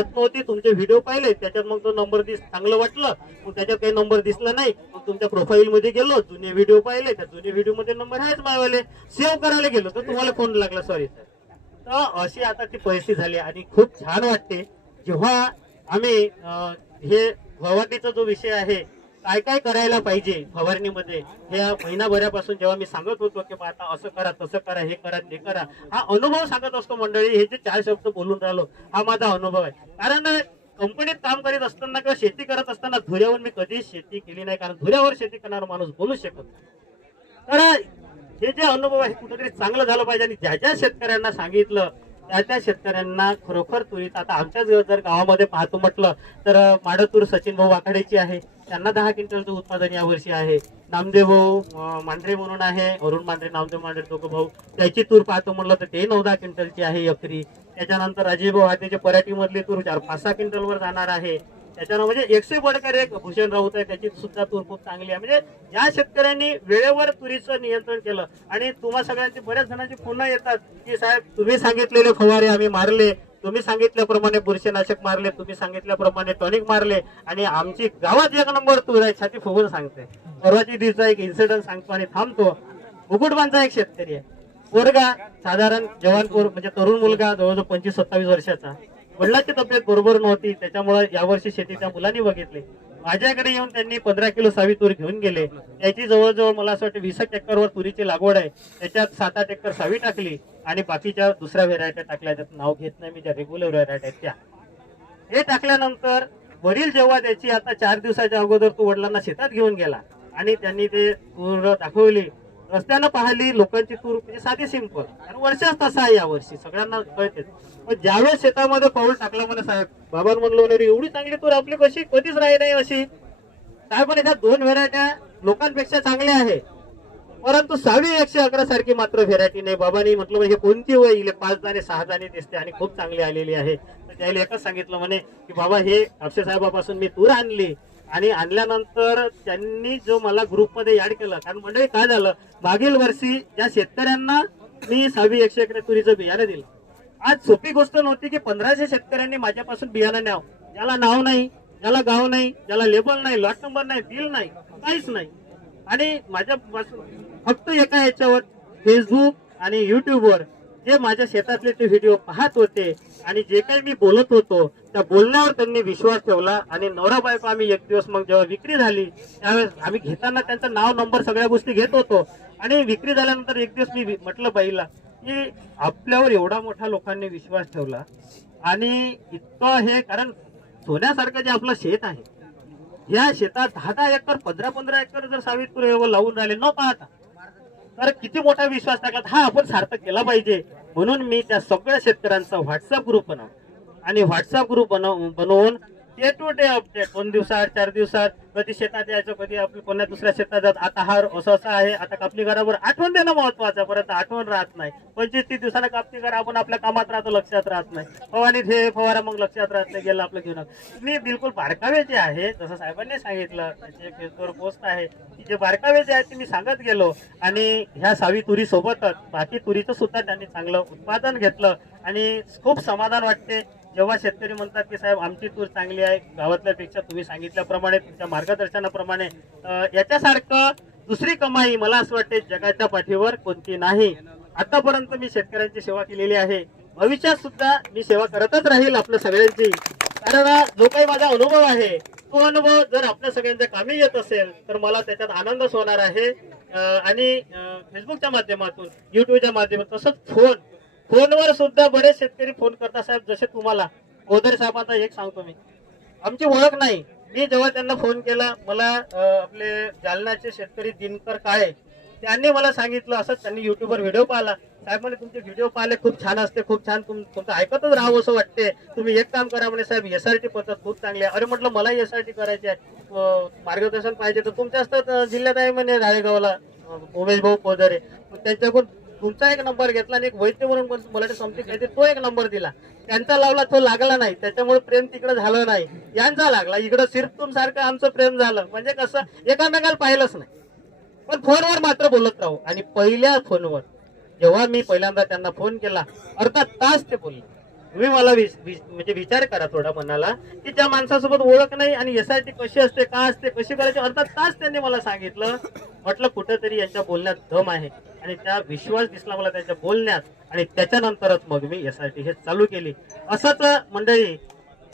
नव्हती, तुमचे व्हिडिओ पाहिले त्याच्यात मग तो नंबर चांगलं वाटलं, मग त्याच्यात काही नंबर दिसला नाही, मग तुमच्या प्रोफाईल मध्ये गेलो, जुने व्हिडिओ पाहिले, त्या जुने व्हिडिओ मध्ये नंबर आहेच मायवाले, सेव्ह करायला गेलो तर तुम्हाला फोन लागला, सॉरी सर. तर अशी आता ती परिस्थिती झाली आणि खूप छान वाटते जेव्हा आम्ही हे फवारणीचा जो विषय आहे काय काय करायला पाहिजे फवारणीमध्ये हे महिनाभरापासून जेव्हा मी सांगत होतो की आता असं करा तसं करा हे करा ते करा, हा अनुभव सांगत असतो मंडळी. हे जे 4 शब्द बोलून राहिलो हा माझा अनुभव आहे. कारण कंपनीत काम करीत असताना किंवा शेती करत असताना धुऱ्यावर मी कधीच शेती केली नाही, कारण धुऱ्यावर शेती करणारा माणूस बोलू शकत नाही. तर हे जे अनुभव आहे कुठेतरी चांगलं झालं पाहिजे. आणि ज्या ज्या शेतकऱ्यांना सांगितलं त्या शेतकऱ्यांना खरोखर तुरीत आता आमच्याच जर गावामध्ये पाहतो म्हटलं तर माडतूर सचिन भाऊ वाकडेची आहे, त्यांना 10 क्विंटलचं उत्पादन यावर्षी आहे. नामदेव भाऊ मांढरे म्हणून आहे, अरुण मांढरे नामदेव मांढरे दोघं भाऊ, त्याची तूर पाहतो म्हटलं तर ते 9-10 क्विंटलची आहे एकरी. त्याच्यानंतर अजय भाऊ हातेचे पराठी मधली तूर 4-5-6 क्विंटलवर जाणार आहे. त्याच्यानं म्हणजे 100 बडकर एक भूषण राऊत आहे, त्याची सुद्धा तूर खूप चांगली आहे. म्हणजे या शेतकऱ्यांनी वेळेवर तुरीचं नियंत्रण केलं. आणि तुम्हा सगळ्यांची बऱ्याच जणांची पुन्हा येतात की साहेब तुम्ही सांगितलेले फवारे आम्ही मारले, तुम्ही सांगितल्याप्रमाणे बुरशीनाशक मारले, तुम्ही सांगितल्याप्रमाणे टॉनिक मारले आणि आमची गावात 1 नंबर तूर आहे, छाती फुगून सांगते. परवाची दिवसा एक इन्सिडेंट सांगतो आणि थांबतो. मुकुटबांचा एक शेतकरी आहे, पोरगा साधारण जवानपूर म्हणजे तरुण मुलगा, जवळजवळ 25-27 वर्षाचा. वडिलांची तब्येत बरोबर नव्हती, त्याच्यामुळे यावर्षी शेती त्या मुलांनी बघितली. माझ्याकडे येऊन त्यांनी 15 किलो सावी तूर घेऊन गेले. त्याची जवळजवळ मला असं वाटतं 20 एकरवर तुरीची लागवड आहे. त्याच्यात 7-8 एकर सावी टाकली आणि बाकीच्या दुसऱ्या व्हेरायट्या टाकल्या. त्यात नाव घेत नाही मी, ज्या रेग्युलर व्हेरायटी आहेत त्या. हे टाकल्यानंतर वडील जेव्हा त्याची आता 4 दिवसाच्या अगोदर तो वडिलांना शेतात घेऊन गेला आणि त्यांनी ते तूर दाखवली. रस्त्यानं पाहिली लोकांची तूर म्हणजे साधी सिंपल, आणि वर्षाच तसा आहे यावर्षी सगळ्यांना कळते. पण ज्यावेळेस शेतामध्ये पाऊल टाकलं म्हणे साहेब, बाबा म्हणलो रे एवढी चांगली तूर आपली कशी कधीच राही नाही अशी. साहेब पण ह्या 2 व्हेरायट्या लोकांपेक्षा चांगल्या आहे, परंतु सावी 111 सारखी मात्र व्हेरायटी नाही. बाबांनी म्हटलं हे कोणती होईल, 5 दाणे 6 दाणे दिसते आणि खूप चांगली आलेली आहे. तर त्याला एकच सांगितलं म्हणे की बाबा हे कापसे साहेबापासून मी तूर आणली. आणि आणल्यानंतर त्यांनी जो मला ग्रुपमध्ये ऍड केलं, कारण मंडळी काय झालं, मागील वर्षी ज्या शेतकऱ्यांना मी सावी 111 तुरीचं बियाणं दिलं, आज सोपी गोष्ट नव्हती की 1500 शेतकऱ्यांनी माझ्यापासून बियाणं न्यावं. ज्याला नाव नाही, ज्याला गाव नाही, ज्याला लेबल नाही, लॉट नंबर नाही, बिल नाही, काहीच नाही. आणि माझ्यापासून फक्त एका याच्यावर फेसबुक आणि युट्यूबवर जे माझ्या शेतातले ते व्हिडिओ पाहत होते आणि जे काही मी बोलत होतो त्या बोलण्यावर त्यांनी विश्वास ठेवला. आणि नवरा बायको आम्ही एक दिवस मग जेव्हा विक्री झाली त्यावेळेस आम्ही घेताना त्यांचं नाव नंबर सगळ्या गोष्टी घेत होतो. आणि विक्री झाल्यानंतर एक दिवस मी म्हटलं बाईला की आपल्यावर एवढा मोठा लोकांनी विश्वास ठेवला आणि इतकं हे, कारण सोन्यासारखं जे आपलं शेत आहे या शेतात 10-10 एकर 15-15 एकर जर सावित तूर लावून राहिले न पाहता, तर किती मोठा विश्वास टाकला. हा आपण सार्थक केला पाहिजे. म्हणून मी त्या सगळ्या शेतकऱ्यांचा व्हॉट्सअप ग्रुप बनवला आणि व्हॉट्सअप ग्रुप बनवून डे टू डे अपडेट, 2 दिवसात 4 दिवसात, कधी शेतात यायचं, कधी आपल्या कोणत्या दुसऱ्या शेतात जात, आता हा असं आहे, आता कापणी करावर आठवण देणं महत्वाचं, परत आठवण राहत नाही. 25-30 दिवसानं कापणी करा, आपण आपल्या कामात राहतो, लक्षात राहत नाही. फवानी हे फवारा मग लक्षात राहत नाही, गेला आपलं घेऊन. मी बिलकुल बारकावे जे आहे, जसं साहेबांनी सांगितलं, त्याची फेसबुकवर पोस्ट आहे, की जे बारकावे जे आहेत ते मी सांगत गेलो. आणि ह्या सावी तुरी सोबतच बाकी तुरीचं सुद्धा त्यांनी चांगलं उत्पादन घेतलं आणि खूप समाधान वाटते जेव्हा शेतकरी म्हणतात की साहेब आमची तूर चांगली आहे गावातल्यापेक्षा, तुम्ही सांगितल्याप्रमाणे तुमच्या मार्गदर्शनाप्रमाणे. याच्यासारखं दुसरी कमाई मला असं वाटते जगाच्या पाठीवर कोणती नाही. आतापर्यंत मी शेतकऱ्यांची सेवा केलेली आहे, भविष्यात सुद्धा मी सेवा करतच राहील आपल्या सगळ्यांची. कारण जो काही माझा अनुभव आहे तो अनुभव जर आपल्या सगळ्यांच्या कामी येत असेल तर मला त्याच्यात आनंदच होणार आहे. आणि फेसबुकच्या माध्यमातून, युट्यूबच्या माध्यमातून, तसंच फोनवर सुद्धा बरेच शेतकरी फोन करतात. साहेब जसे तुम्हाला गोदरे साहेबांचा एक सांगतो, मी आमची ओळख नाही, मी जेव्हा त्यांना फोन केला, मला आपले जालन्याचे शेतकरी दिनकर काळे त्यांनी मला सांगितलं असं, त्यांनी युट्यूबवर व्हिडिओ पाहिला. साहेब म्हणे तुमचे व्हिडिओ पाहिले खूप छान असते, खूप छान, तुमचं ऐकतच राहावं असं वाटते, तुम्ही एक काम करा म्हणे साहेब, SRT पद्धत खूप चांगली आहे. अरे म्हटलं मलाही SRT करायची आहे, मार्गदर्शन पाहिजे तर तुमच्या असतात जिल्ह्यात आहे म्हणे राळेगावला उमेश भाऊ पोदरे, त्यांच्याकडून तुमचा एक नंबर घेतला आणि एक वैद्य म्हणून मला समजते काहीतरी तो एक नंबर दिला, त्यांचा लावला, तो लागला नाही, त्याच्यामुळे प्रेम तिकडे झालं नाही. यांचा लागला, इकडं सिरतूम सारखं आमचं प्रेम झालं. म्हणजे कसं एकामेकाला पाहिलंच नाही, पण फोनवर मात्र बोलत राहू. आणि पहिल्या फोनवर जेव्हा मी पहिल्यांदा त्यांना फोन केला, अर्धा तास ते बोलले. तुम्ही मला म्हणजे विचार करा थोडा मनाला, की त्या माणसासोबत ओळख नाही आणि SRT कशी असते, का असते, कशी करायची, अर्धा तास त्यांनी मला सांगितलं. म्हटलं कुठंतरी यांच्या बोलण्यात दम आहे आणि त्या विश्वास दिसला मला त्यांच्या बोलण्यात. आणि त्याच्यानंतरच मग मी SRT हे चालू केली. असंच मंडळी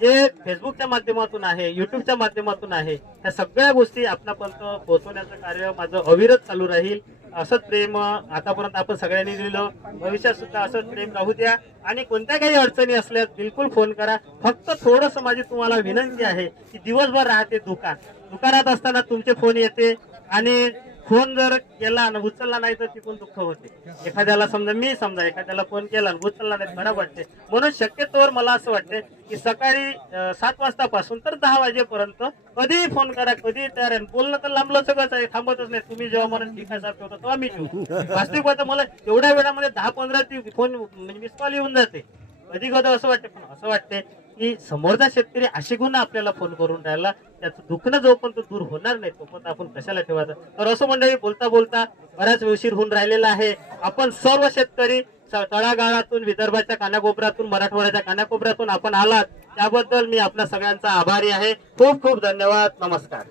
जे फेसबुकच्या माध्यमातून आहे, युट्यूबच्या माध्यमातून आहे, त्या सगळ्या गोष्टी आपणापर्यंत पोहोचवण्याचं कार्य माझं अविरत चालू राहील. असंच प्रेम आतापर्यंत आपण सगळ्यांनी दिलं, भविष्यात सुद्धा असंच प्रेम राहू द्या. आणि कोणत्या काही अडचणी असल्यास बिलकुल फोन करा. फक्त थोडंसं माझी तुम्हाला विनंती आहे की दिवसभर राहते दुकानात असताना तुमचे फोन येते आणि फोन जर केला आणि उचलला नाही तर तिथून दुःख होते. एखाद्याला समजा एखाद्याला फोन केला आणि उचलला नाही खराब वाटते. म्हणून शक्यतोवर मला असं वाटते की सकाळी 7 वाजतापासून तर 10 वाजेपर्यंत कधीही फोन करा, कधीही तयार आहे. बोलणं तर लांबलं सगळंच आहे, थांबतच नाही. तुम्ही जेव्हा म्हणून ठीक आहे साहेब ठेवतो तेव्हा मी ठेवू. वास्तविक पाहता मला एवढ्या वेळामध्ये 10-15 फोन म्हणजे मिस कॉल येऊन जाते. कधी असं वाटते, पण असं वाटते की समोरचा शेतकरी अशी गुन्हा आपल्याला फोन करून राहिला, त्याचं दुखणं जोपर्यंत दूर होणार नाही तोपर्यंत आपण कशाला ठेवायचं. तर असं मंडळी बोलता बोलता बराच उशीर होऊन राहिलेला आहे. आपण सर्व शेतकरी तळागाळातून, विदर्भाच्या कानाकोपऱ्यातून, मराठवाड्याच्या कानाकोपऱ्यातून आपण आलात त्याबद्दल मी आपल्या सगळ्यांचा आभारी आहे. खूप खूप धन्यवाद. नमस्कार.